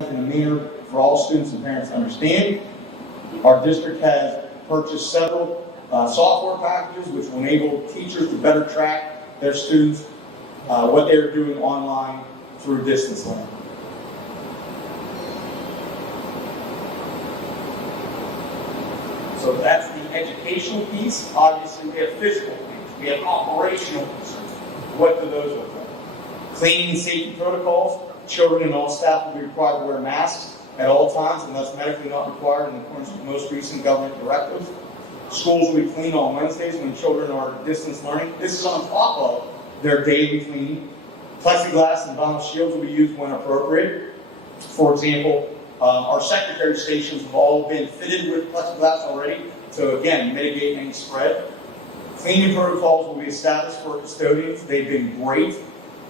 in a manner for all students and parents to understand. Our district has purchased several software packages which will enable teachers to better track their students, what they're doing online through distance learning. So that's the educational piece. Obviously, we have physical things. We have operational pieces. What do those look like? Cleaning and safety protocols. Children and all staff will be required to wear masks at all times, unless medically not required in accordance with the most recent government directives. Schools will be cleaned on Wednesdays when children are distance learning. This is on top of their daily cleaning. Plexiglass and vinyl shields will be used when appropriate. For example, our secretary stations have all been fitted with plexiglass already to, again, mitigate any spread. Cleaning protocols will be established for custodians. They've been great.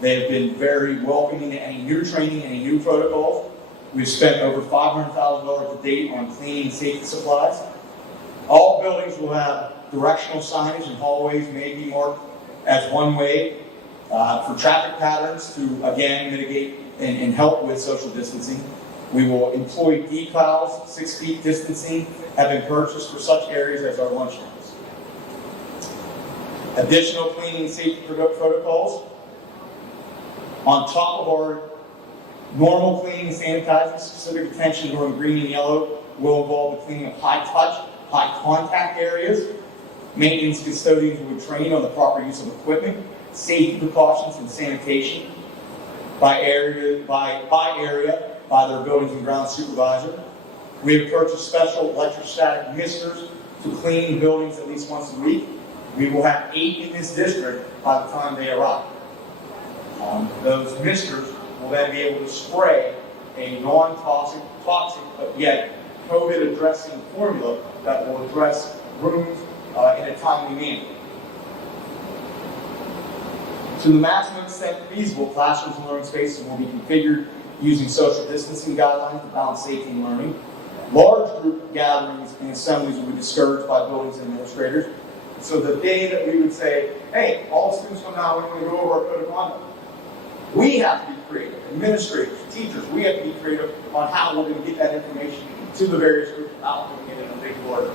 They have been very welcoming to any new training, any new protocols. We've spent over $500,000 to date on cleaning and safety supplies. All buildings will have directional signage, and hallways may be marked as one way for traffic patterns to, again, mitigate and help with social distancing. We will employ decals. 6 feet distancing have been purchased for such areas as our lunchrooms. Additional cleaning and safety protocols. On top of our normal cleaning and sanitizing, specific attention during green and yellow will involve the cleaning of high-touch, high-contact areas. Maintenance custodians will be trained on the proper use of equipment, safety precautions, and sanitation by area by their buildings and grounds supervisor. We have purchased special electrostatic misters to clean buildings at least once a week. We will have 8 in this district by the time they arrive. Those misters will then be able to spray a non-toxic, but yet COVID-addressing formula that will address rooms in a timely manner. To the maximum extent feasible, classrooms and learning spaces will be configured using social distancing guidelines to balance safety and learning. Large group gatherings and assemblies will be discouraged by buildings and administrators. So the day that we would say, hey, all students from now, we're going to go over our code of conduct. We have to be creative. Administrators, teachers, we have to be creative on how we're going to get that information to the various groups without putting it in a big blur.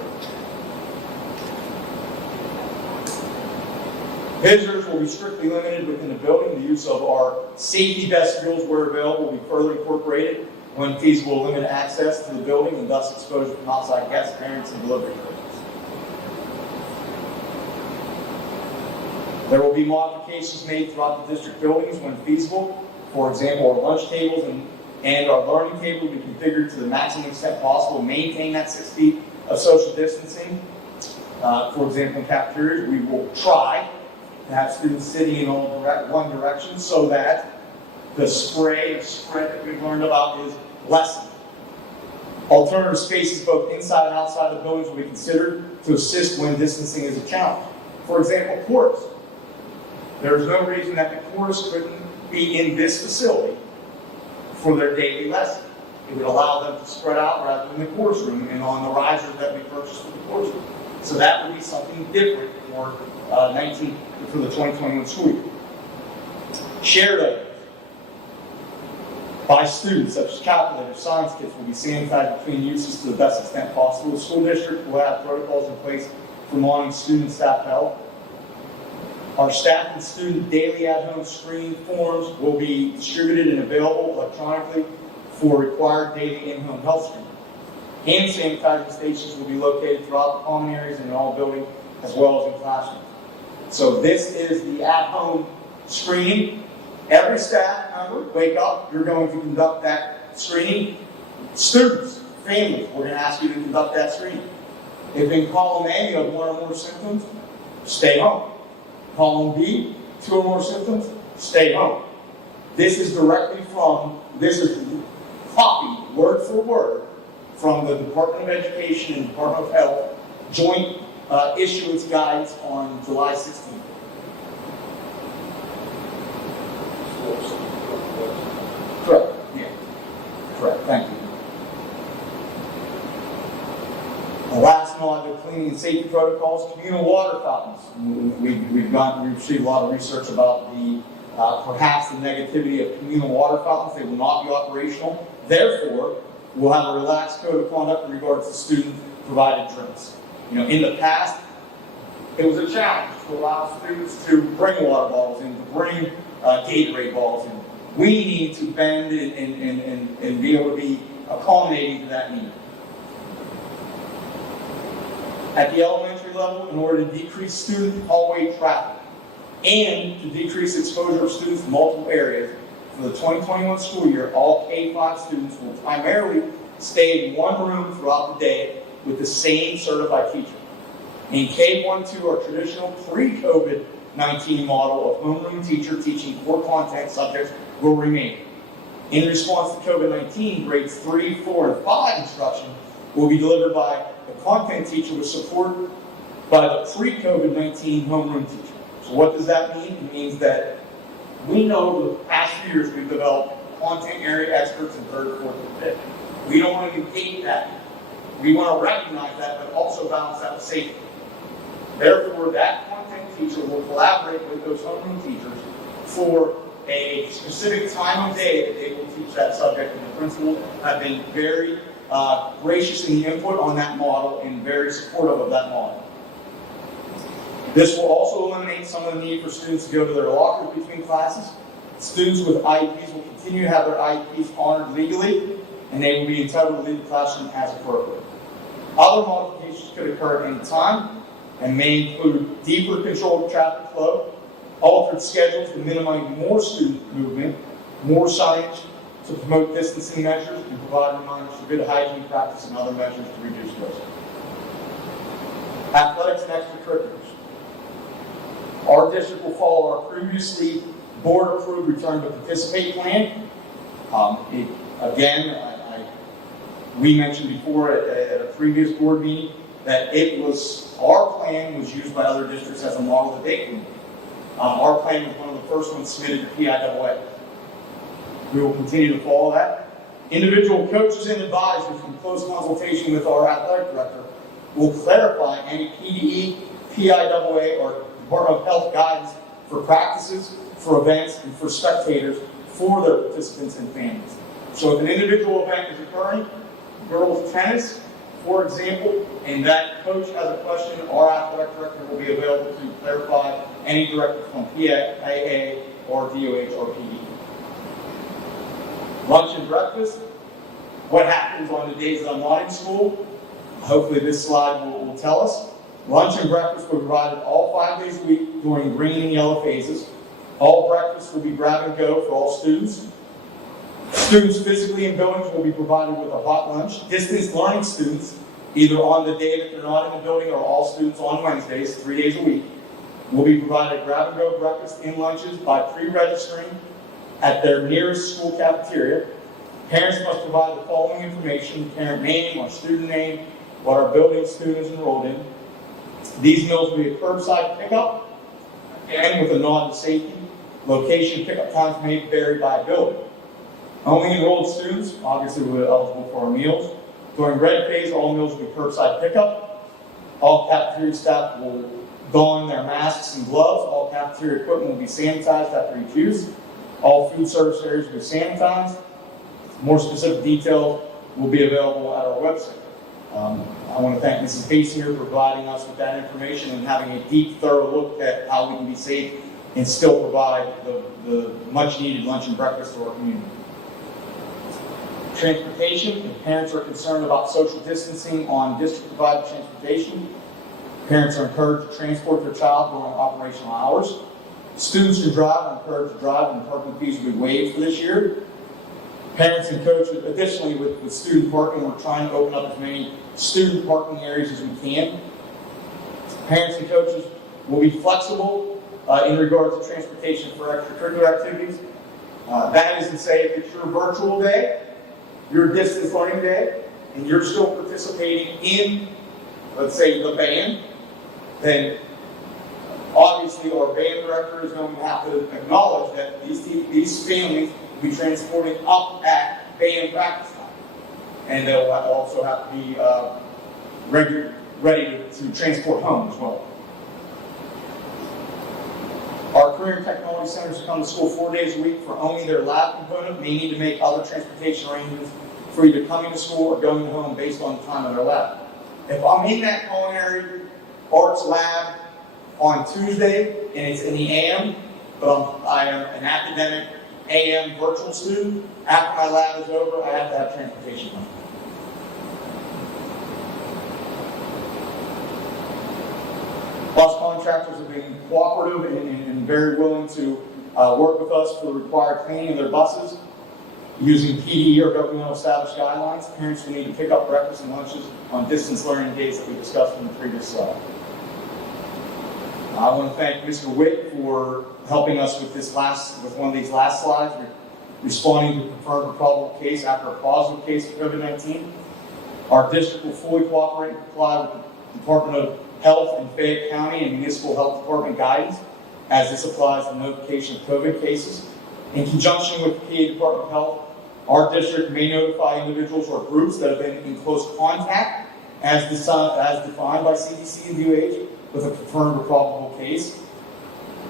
Visitors will be strictly limited within the building. The use of our safety vestibules where available will be further incorporated. When feasible, limit access to the building and thus exposure from outside guests, parents, and delivery persons. There will be modifications made throughout the district buildings when feasible. For example, our lunch tables and our learning table will be configured to the maximum extent possible to maintain that 6 feet of social distancing. For example, in cafeterias, we will try to have students sitting in one direction so that the spread that we've learned about is lessened. Alternative spaces both inside and outside of the buildings will be considered to assist when distancing is a challenge. For example, chorus. There is no reason that the chorus couldn't be in this facility for their daily lesson. It would allow them to spread out rather than the chorus room and on the risers that we purchased for the chorus room. So that would be something different for the 2021 school year. Shared items by students, such as calculators, science kits, will be sanitized between uses to the best extent possible. The school district will have protocols in place for monitoring student and staff health. Our staff and student daily at-home screening forms will be distributed and available electronically for required daily in-home health screening. Hand sanitizing stations will be located throughout the common areas and in all buildings, as well as in classrooms. So this is the at-home screening. Every staff member, wake up, you're going to conduct that screening. Students, families, we're going to ask you to conduct that screening. If in column A you have 1 or more symptoms, stay home. Column B, 2 or more symptoms, stay home. This is copied word for word from the Department of Education and Department of Health joint issuance guidance on July 16th. Correct. Yeah. Correct. Thank you. The last module, cleaning and safety protocols, communal water fountains. We've received a lot of research about perhaps the negativity of communal water fountains. They will not be operational Therefore, we'll have a relaxed code of conduct in regards to student-provided drinks. In the past, it was a challenge to allow students to bring water bottles in, to bring Gatorade bottles in. We need to bend and be able to be accommodating to that need. At the elementary level, in order to decrease student hallway traffic and to decrease exposure of students to multiple areas, for the 2021 school year, all K-5 students will primarily stay in one room throughout the day with the same certified teacher. In K-1-2, our traditional pre-COVID-19 model of homeroom teacher teaching core content subjects will remain. In response to COVID-19, grades 3, 4, and 5 instruction will be delivered by the content teacher with support by the pre-COVID-19 homeroom teacher. So what does that mean? It means that we know over the past few years we've developed content area experts in 3rd, 4th, and 5th. We don't want to negate that. We want to recognize that, but also balance that with safety. Therefore, that content teacher will collaborate with those homeroom teachers for a specific time of day that they will teach that subject, and the principal have been very gracious in the input on that model and very supportive of that model. This will also eliminate some of the need for students to go to their lockers between classes. Students with IEPs will continue to have their IEPs honored legally, and they will be entitled to leave the classroom as appropriate. Other modifications could occur at any time and may include deeper controlled traffic flow, altered schedules to minimize more student movement, more signage to promote distancing measures, and provide reminders for good hygiene practice and other measures to reduce risk. Athletics and extracurriculars. Our district will follow our previously board-approved return to participate plan. We mentioned before at a previous board meeting that our plan was used by other districts as a model that they can. Our plan was one of the first ones submitted to PIAA. We will continue to follow that. Individual coaches and advisors in close consultation with our athletic director will clarify any PDE, PIAA, or Department of Health guidance for practices, for events, and for spectators for their participants and families. So if an individual event is occurring, girls tennis, for example, and that coach has a question, our athletic director will be available to clarify any directive from PIAA or DOH or PD. Lunch and breakfast. What happens on the days that I'm not in school? Hopefully this slide will tell us. Lunch and breakfast will be provided all 5 days a week during green and yellow phases. All breakfast will be grab and go for all students. Students physically in buildings will be provided with a hot lunch. Distance learning students, either on the day that they're not in the building or all students on Wednesdays, 3 days a week, will be provided grab and go breakfast and lunches by pre-registering at their nearest school cafeteria. Parents must provide the following information: parent name or student name, what our building student is enrolled in. These meals will be a curbside pickup, again with a nod to safety. Location pickup times may vary by building. Only enrolled students, obviously, will be eligible for our meals. During red phase, all meals will be curbside pickup. All cafeteria staff will don their masks and gloves. All cafeteria equipment will be sanitized after each use. All food service areas will be sanitized. More specific details will be available at our website. I want to thank Mrs. Casey here for providing us with that information and having a deep, thorough look at how we can be safe and still provide the much-needed lunch and breakfast to our community. Transportation. If parents are concerned about social distancing on district-provided transportation, parents are encouraged to transport their child during operational hours. Students who drive are encouraged to drive, and parking fees will be waived for this year. Parents and coaches, additionally with student parking, we're trying to open up as many student parking areas as we can. Parents and coaches will be flexible in regards to transportation for extracurricular activities. That is to say, if it's your virtual day, your distance learning day, and you're still participating in, let's say, the band, then obviously our band director is going to have to acknowledge that these families will be transporting up at band practice time. And they'll also have to be ready to transport home as well. Our career and technology centers to come to school 4 days a week for only their lab component may need to make other transportation arrangements for either coming to school or going home based on the time of their lab. If I'm in that culinary arts lab on Tuesday and it's in the AM, but I am an academic AM virtual student, after my lab is over, I have to have transportation home. Bus contractors have been cooperative and very willing to work with us for the required cleaning of their buses using PD or governmental established guidelines. Parents will need to pick up breakfast and lunches on distance learning days that we discussed in the previous slide. I want to thank Mr. Witt for helping us with one of these last slides, responding to confirmed or probable case after a positive case of COVID-19. Our district will fully cooperate and comply with the Department of Health in Fayette County and Municipal Health Department guidance as this applies to the notification of COVID cases. In conjunction with the PA Department of Health, our district may notify individuals or groups that have been in close contact as defined by CDC and UH with a confirmed or probable case.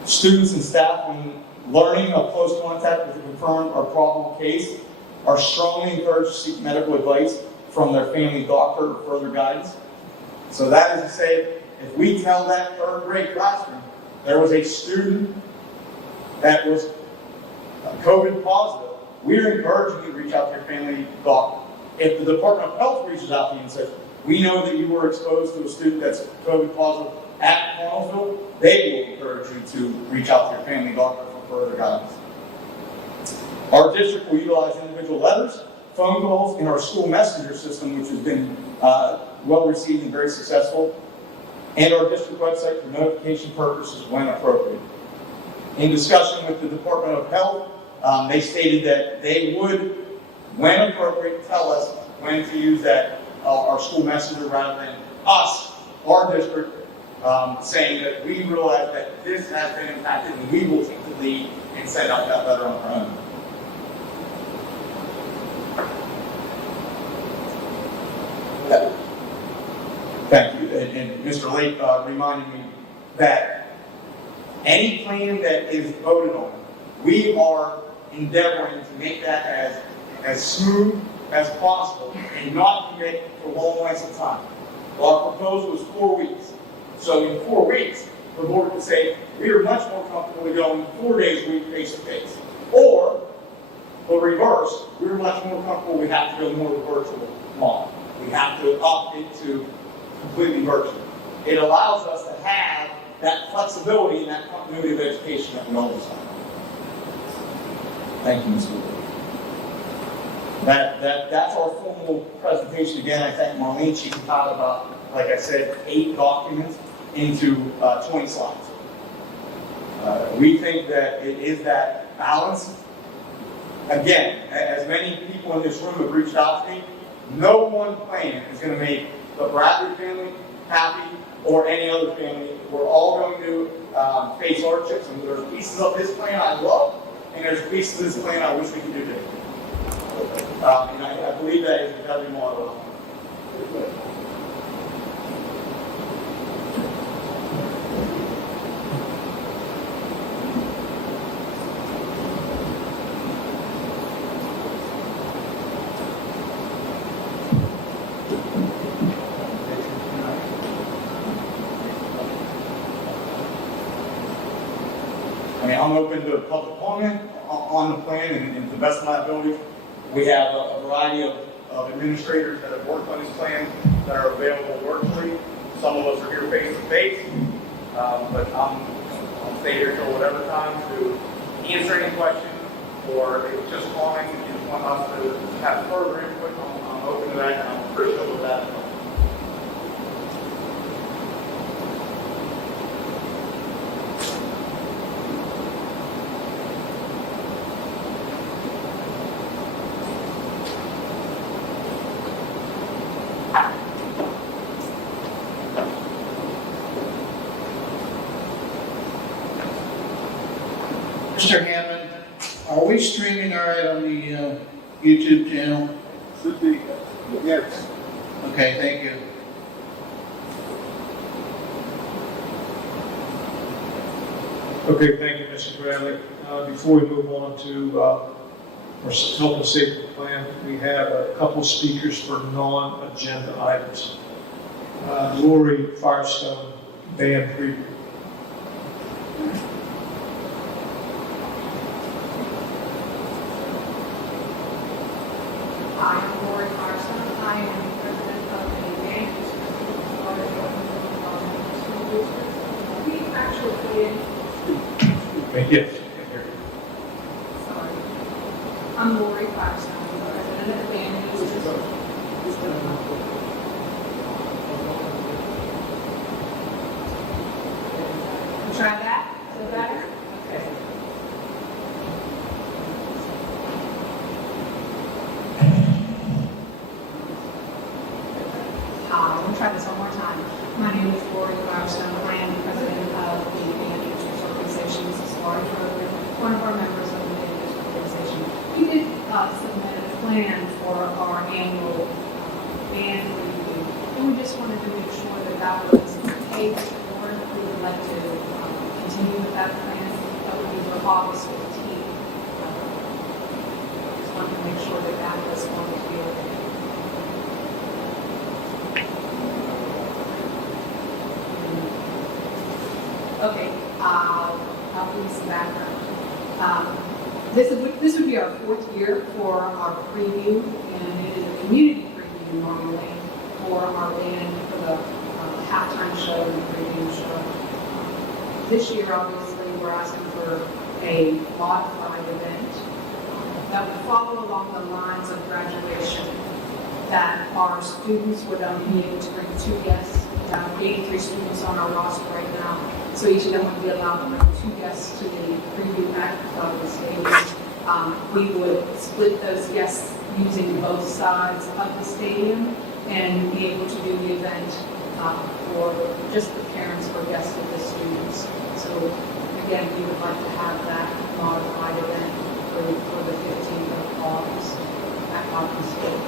Students and staff, when learning of close contact with a confirmed or probable case, are strongly encouraged to seek medical advice from their family doctor or further guidance. So that is to say, if we tell that third grade classroom there was a student that was COVID positive, we're encouraging you to reach out to your family doctor. If the Department of Health reaches out to you and says, we know that you were exposed to a student that's COVID positive at Connellsville, they will encourage you to reach out to your family doctor for further guidance. Our district will utilize individual letters, phone calls, and our school messenger system, which has been well received and very successful, and our district website for notification purposes when appropriate. In discussion with the Department of Health, they stated that they would, when appropriate, tell us when to use that our school messenger rather than us, our district, saying that we realize that this has been impacted and we will take the lead and send out that letter on our own. Thank you. And Mr. Lake reminded me that any plan that is voted on, we are endeavoring to make that as smooth as possible and not commit for long lengths of time. Our proposal was 4 weeks. So in 4 weeks, the board could say, we are much more comfortable going 4 days a week face-to-face. Or, the reverse, we're much more comfortable we have to go more to virtual model. We have to up it to completely virtual. It allows us to have that flexibility and that continuity of education that we always have. Thank you, Mr. Wood. That's our formal presentation. Again, I thank Marlene. She compiled about, like I said, 8 documents into 20 slides. We think that it is that balance. Again, as many people in this room have reached out to me, no one plan is going to make the Bradley family happy or any other family. We're all going to face hardships, and there's pieces of this plan I love, and there's pieces of this plan I wish we could do differently. And I believe that is the every model. I'm open to public comment on the plan and to the best of my ability. We have a variety of administrators that have worked on this plan that are available virtually. Some of us are here face to face, but I'll stay here till whatever time to answer any questions, or if it's just calling and you just want us to have further input, I'm open to that and I'm appreciative of that. Mr. Hammond, are we streaming all right on the YouTube channel? Should be, yes. Okay, thank you. Okay, thank you, Mr. Bradley. Before we move on to our health and safety plan, we have a couple speakers for non-agenda items. Lori Firestone, band preview. Hi, I'm Lori Carson. I am the president of the band. We actually created, Yes. sorry, I'm Lori Carson, I'm the president of the band. Try that? Is that better? Okay. I'll try this one more time. My name is Lori Firestone. I am the president of the Band Teachers Organization. This is Lori Further, one of our members of the Band Teachers Organization. We did submit a plan for our annual band review, and we just wanted to make sure that that was okay with the board. We would like to continue with that plan. That would be for August 15th. Just wanted to make sure that that was going to be okay. Okay, I'll give you some background. This would be our fourth year for our preview, and it is a community preview normally for our band for the halftime show and the preview show. This year, obviously, we're asking for a modified event that would follow along the lines of graduation, that our students would only be able to bring 2 guests. We have 83 students on our roster right now, so each of them would be allowed to bring 2 guests to the preview at the stadium. We would split those guests using both sides of the stadium and be able to do the event for just the parents or guests of the students. So again, we would like to have that modified event for the 15th of August at Hawkins Field.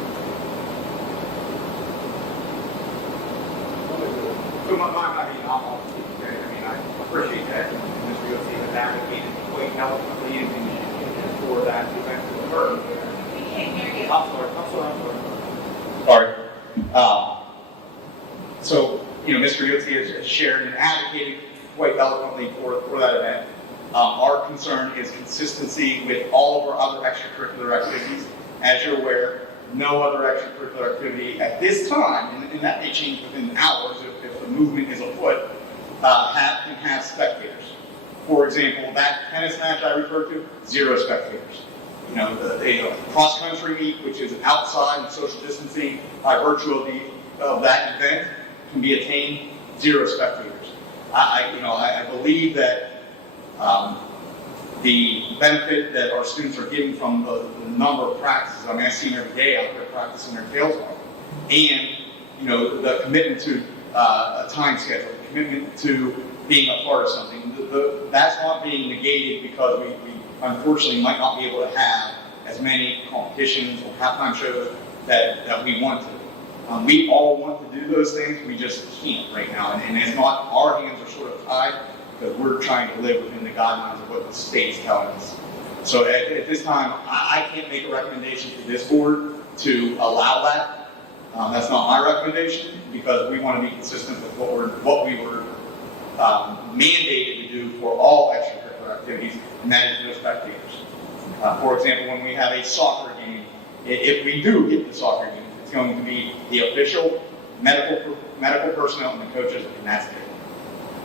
So I appreciate that, and Mr. Yossi has advocated quite eloquently and for that event to occur. We can't hear you. I'm sorry. So, Mr. Yossi has shared and advocated quite eloquently for that event. Our concern is consistency with all of our other extracurricular activities. As you're aware, no other extracurricular activity at this time, and that may change within hours if the movement is afoot, can have spectators. For example, that tennis match I referred to, 0 spectators. The cross-country meet, which is outside and social distancing by virtue of that event, can be attained, 0 spectators. I believe that the benefit that our students are getting from the number of practices, I see them every day out there practicing their tails off, and the commitment to a time schedule, the commitment to being a part of something, that's not being negated because we unfortunately might not be able to have as many competitions or halftime shows that we want to. We all want to do those things, we just can't right now, and it's not, our hands are sort of tied because we're trying to live within the guidelines of what the state's telling us. So at this time, I can't make a recommendation to this board to allow that. That's not my recommendation because we want to be consistent with what we were mandated to do for all extracurricular activities, and that is no spectators. For example, when we have a soccer game, if we do get the soccer game, it's going to be the official medical personnel and the coaches, and that's it.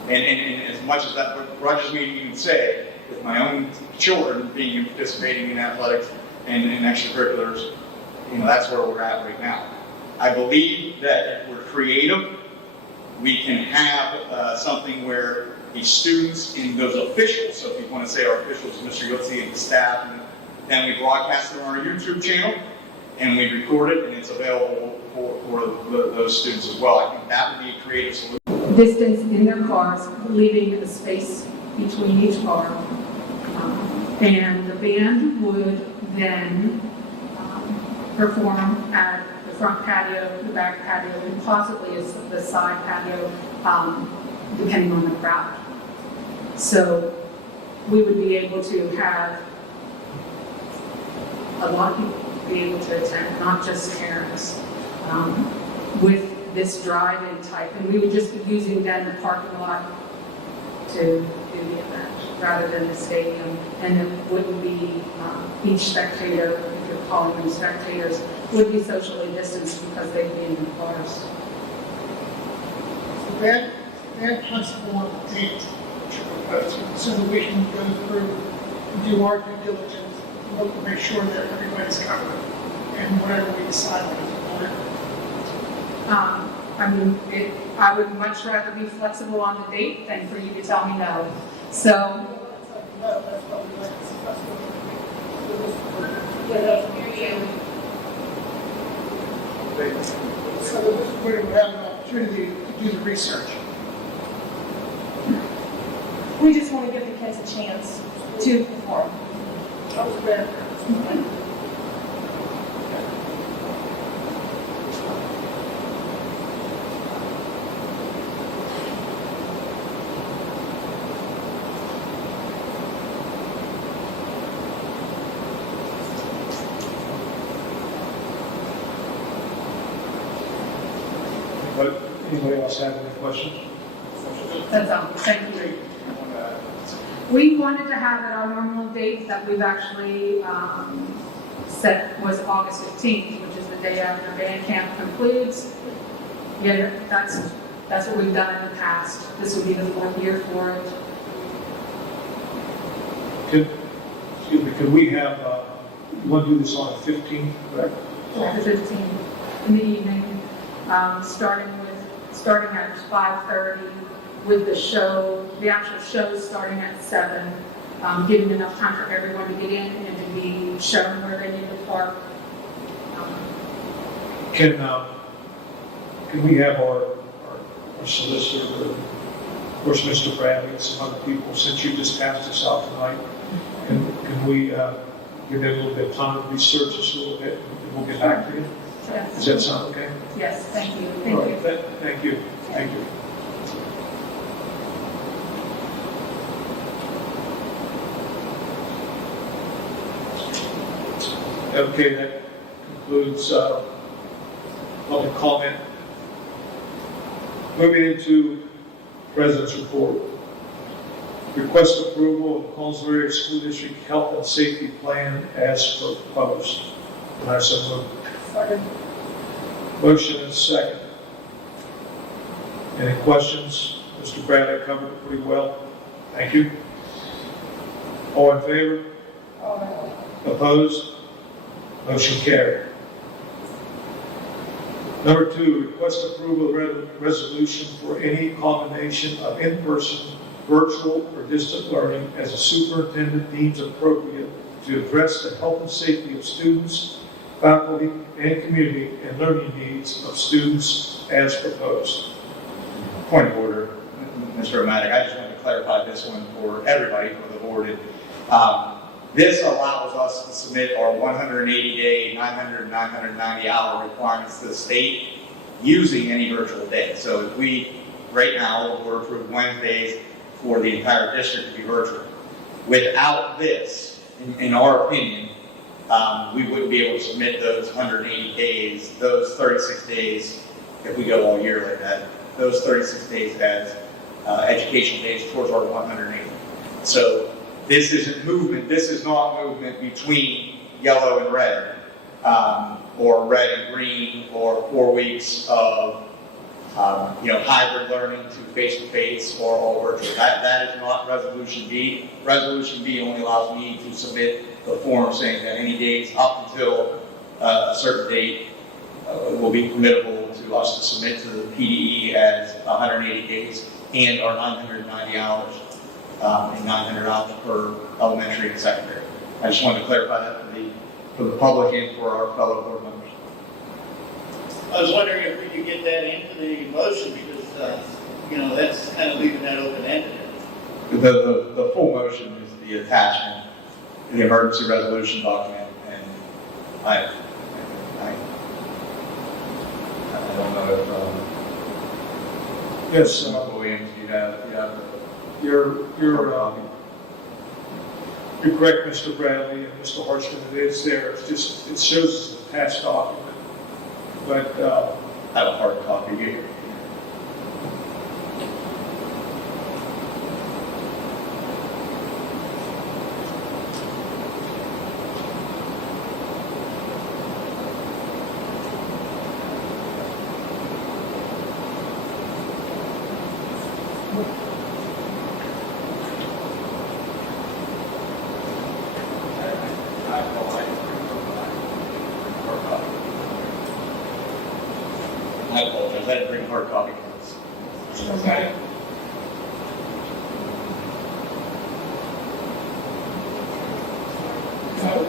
And as much as that grudges me to even say, with my own children participating in athletics and extracurriculars, that's where we're at right now. I believe that if we're creative, we can have something where the students and those officials, so if you want to say our officials, Mr. Yotzi and the staff, and then we broadcast it on our YouTube channel, and we record it, and it's available for those students as well. I think that would be a creative solution. Distance in their cars, leaving a space between each car. And the band would then perform at the front patio, the back patio, and possibly the side patio, depending on the crowd. So we would be able to have a lot of people be able to attend, not just parents, with this drive-in type. And we would just be using then the parking lot to do the event rather than the stadium. And it wouldn't be each spectator, if you're calling them spectators, would be socially distanced because they'd be in the cars. That principle on the date that you're proposing, so that we can go through and do our due diligence, look to make sure that everybody's covered, and whatever we decide on is important. I mean, I would much rather be flexible on the date than for you to tell me no. So, That's what we like to see. That's what so that this is where we have an opportunity to do the research. We just want to give the kids a chance to perform. That was bad. But anybody else have any questions? that's all. Thank you. We wanted to have it our normal date that we've actually set was August 15th, which is the day after band camp concludes. Yeah, that's what we've done in the past. This would be the 4th year for it. Could we have, you want to do this on the 15th, correct? The 15th in the evening, starting at 5:30 with the show, the actual show starting at 7, giving enough time for everyone to get in and to be shown where they need to park. Can we have our solicitor, of course, Mr. Bradley and some other people, since you just passed this out tonight, can we give them a little bit of time to research this a little bit, and we'll get back to you? Yes. Does that sound okay? Yes, thank you. All Thank right, you. Thank you. Thank you. Okay, that concludes public comment. Moving into President's report. Request approval of Collinsville Area School District Health and Safety Plan as proposed. And I so move. Second. Motion and second. Any questions? Mr. Bradley covered it pretty well. Thank you. All in favor? Opposed? Motion carried. Number 2, request approval of resolution for any combination of in-person, virtual, or distant learning as a superintendent deems appropriate to address the health and safety of students, faculty, and community and learning needs of students as proposed. Point of order, Mr. O'Maddock, I just want to clarify this one for everybody, for the board. This allows us to submit our 180-day, 900, 990-hour requirements to the state using any virtual day. So if we, right now, we're approved Wednesdays for the entire district to be virtual. Without this, in our opinion, we wouldn't be able to submit those 180 days, those 36 days, if we go all year like that, those 36 days as educational days towards our 180. So this isn't movement. This is not movement between yellow and red, or red and green, or 4 weeks of hybrid learning to face-to-face or all virtual. That is not Resolution B. Resolution B only allows me to submit the form saying that any days up until a certain date will be permissible to us to submit to the PDE as 180 days and our 990 hours. And 900 hours per elementary and secondary. I just wanted to clarify that for the public and for our fellow board members. I was wondering if we could get that into the motion because, that's kind of leaving that open-ended. The full motion is the attachment, the emergency resolution document, and I don't know if Yes, Williams, you have your You're correct, Mr. Bradley and Mr. Harshman, it is there. It's just, it shows as an attached document. But, I have a hard copy here. I apologize, I didn't bring a hard copy. Okay. So,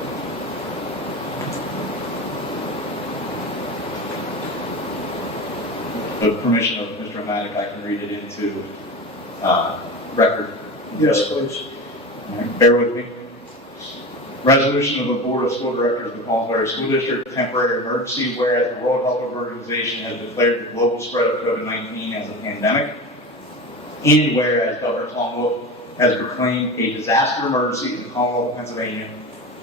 With permission of Mr. Maddock, I can read it into record. yes, please. All right, bear with me. Resolution of the Board of School Directors of the Palmsbury School District, temporary emergency, whereas the World Health Organization has declared the global spread of COVID-19 as a pandemic, and whereas Governor Tom Wolf has proclaimed a disaster emergency in the Commonwealth of Pennsylvania,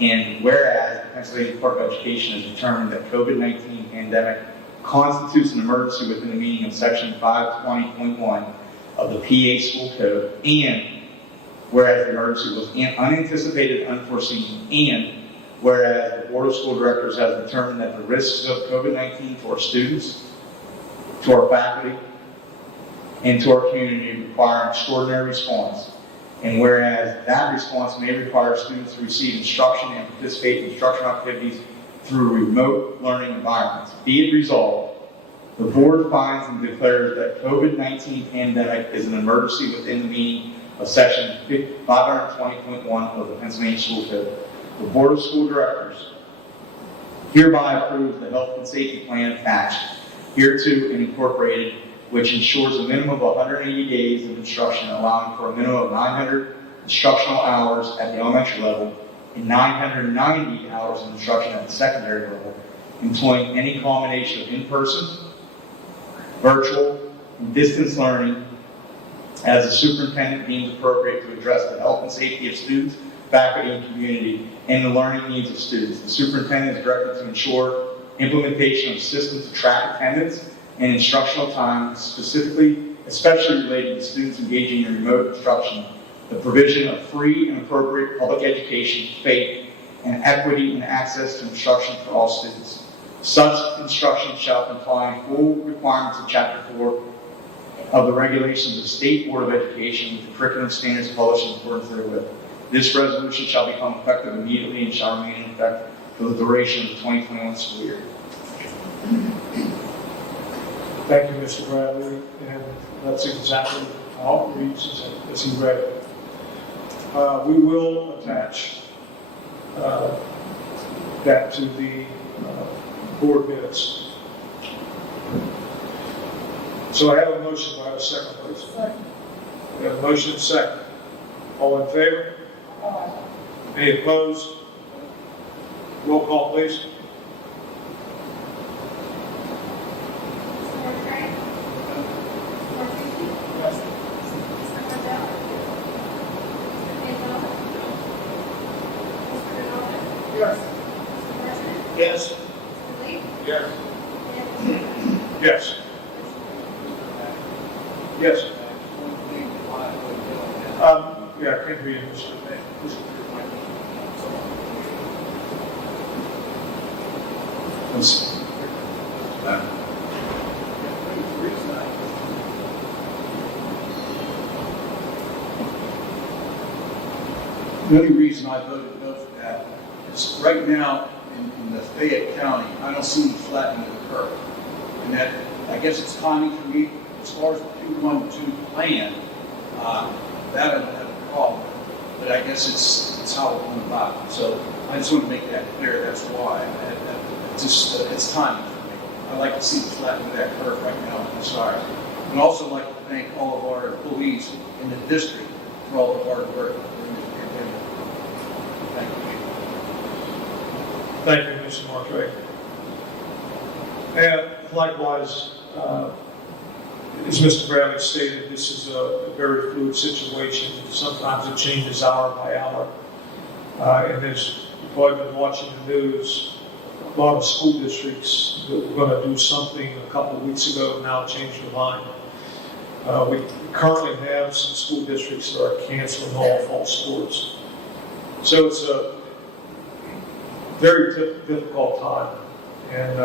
and whereas the Pennsylvania Department of Education has determined that COVID-19 pandemic constitutes an emergency within the meaning of Section 520.1 of the PA School Code, and whereas the emergency was unanticipated, unforeseen, and whereas the Board of School Directors has determined that the risks of COVID-19 to our students, to our faculty, and to our community require an extraordinary response, and whereas that response may require students to receive instruction and participate in instructional activities through remote learning environments. Be it resolved, the Board finds and declares that COVID-19 pandemic is an emergency within the meaning of Section 520.1 of the Pennsylvania School Code. The Board of School Directors hereby approves the health and safety plan attached hereto and incorporated, which ensures a minimum of 180 days of instruction, allowing for a minimum of 900 instructional hours at the elementary level and 990 hours of instruction at the secondary level, employing any combination of in-person, virtual, and distance learning as the superintendent deems appropriate to address the health and safety of students, faculty, and community, and the learning needs of students. The superintendent is directed to ensure implementation of systems to track attendance and instructional time, especially related to students engaging in remote instruction, the provision of free and appropriate public education, faith, and equity in access to instruction for all students. Such instruction shall comply with full requirements of Chapter 4 of the regulations of the State Board of Education with the curriculum standards published in accordance therewith. This resolution shall become effective immediately and shall remain in effect for the duration of the 2021 school year. Thank you, Mr. Bradley, and that's exactly how it reads as he read it. We will attach that to the board minutes. So I have a motion, do I have a second, please? second. We have a motion and a second. All in favor? Any opposed? Roll call, please. Yes. Yes. Yes. Yes. Yes. Yeah, I can hear you, Mr. The only reason I voted no for that is right now in the Fayette County, I don't see any flattening of the curve. And that, I guess it's timing for me. As far as the 2-1-2 plan, that I don't have a problem with. But I guess it's how it went about. So I just want to make that clear. That's why. It's timing for me. I'd like to see the flattening of that curve right now. I'm sorry. And also like to thank all of our employees in the district for all the hard work during this pandemic. Thank you. Thank you, Mr. Martre. And likewise, as Mr. Bradley stated, this is a very fluid situation. Sometimes it changes hour by hour. And as you've probably been watching the news, a lot of school districts that were going to do something a couple of weeks ago have now changed their mind. We currently have some school districts that are canceling all fall sports. So it's a very difficult time. And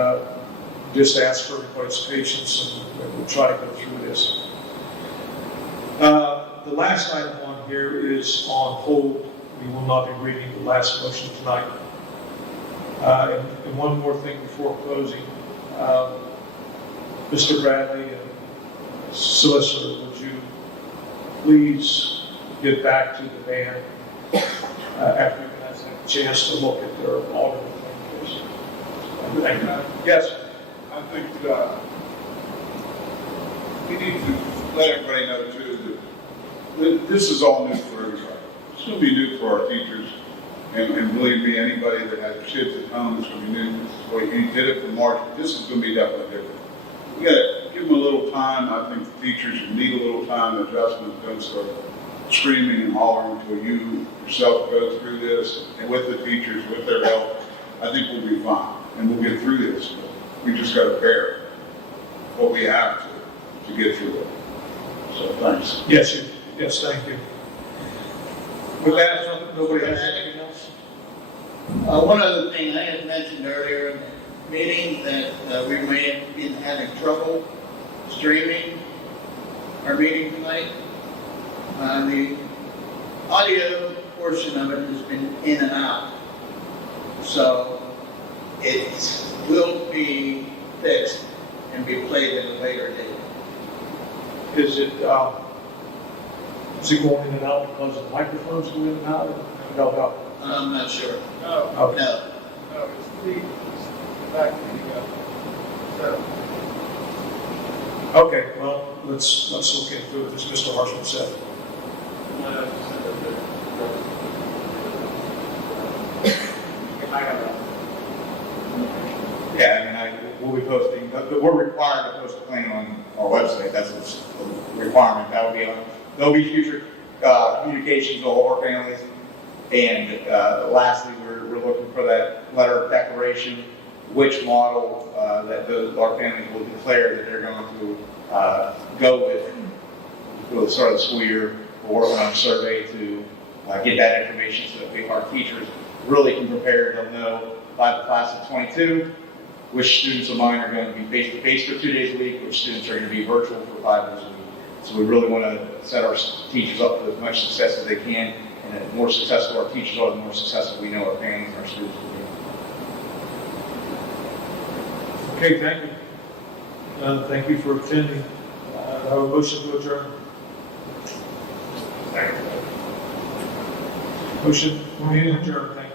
just ask for everybody's patience and we'll try to go through this. The last item on here is on hold. We will not be reading the last motion tonight. And one more thing before closing. Mr. Bradley and Solicitor, would you please get back to the band after you guys have a chance to look at their alternate communication? Thank you. Yes. I think we need to let everybody know too that this is all new for everybody. It's going to be new for our teachers, and believe me, anybody that has kids at home is going to be new. Well, he did it for March. This is going to be definitely different. We got to give them a little time. I think the teachers need a little time adjustment. Don't start screaming and hollering until you yourself go through this, and with the teachers, with their help, I think we'll be fine, and we'll get through this. But we just got to bear what we have to get through it. So thanks. Yes, thank you. With that, nobody has anything else? One other thing I had mentioned earlier in the meeting that we may have been having trouble streaming our meeting tonight. The audio portion of it has been in and out. So it will be fixed and be played at a later date. Is it going in and out because the microphones go in and out? No. I'm not sure. No, Okay. No. it's the fact that Okay, well, let's look into it, as Mr. Harshman said. Yeah, we'll be posting, but we're required to post a plan on our website. That's a requirement. That would be there'll be future communications to all our families. And lastly, we're looking for that letter of declaration, which model that our families will declare that they're going to go with for the start of the school year. We're working on a survey to get that information so that our teachers really can prepare. They'll know by the class of 22 which students of mine are going to be face-to-face for 2 days a week, which students are going to be virtual for 5 days a week. So we really want to set our teachers up for as much success as they can, and the more successful our teachers are, the more successful we know our families and our students will be. Okay, thank you. Thank you for attending. I have a motion to adjourn. Motion, meeting adjourned, thank you.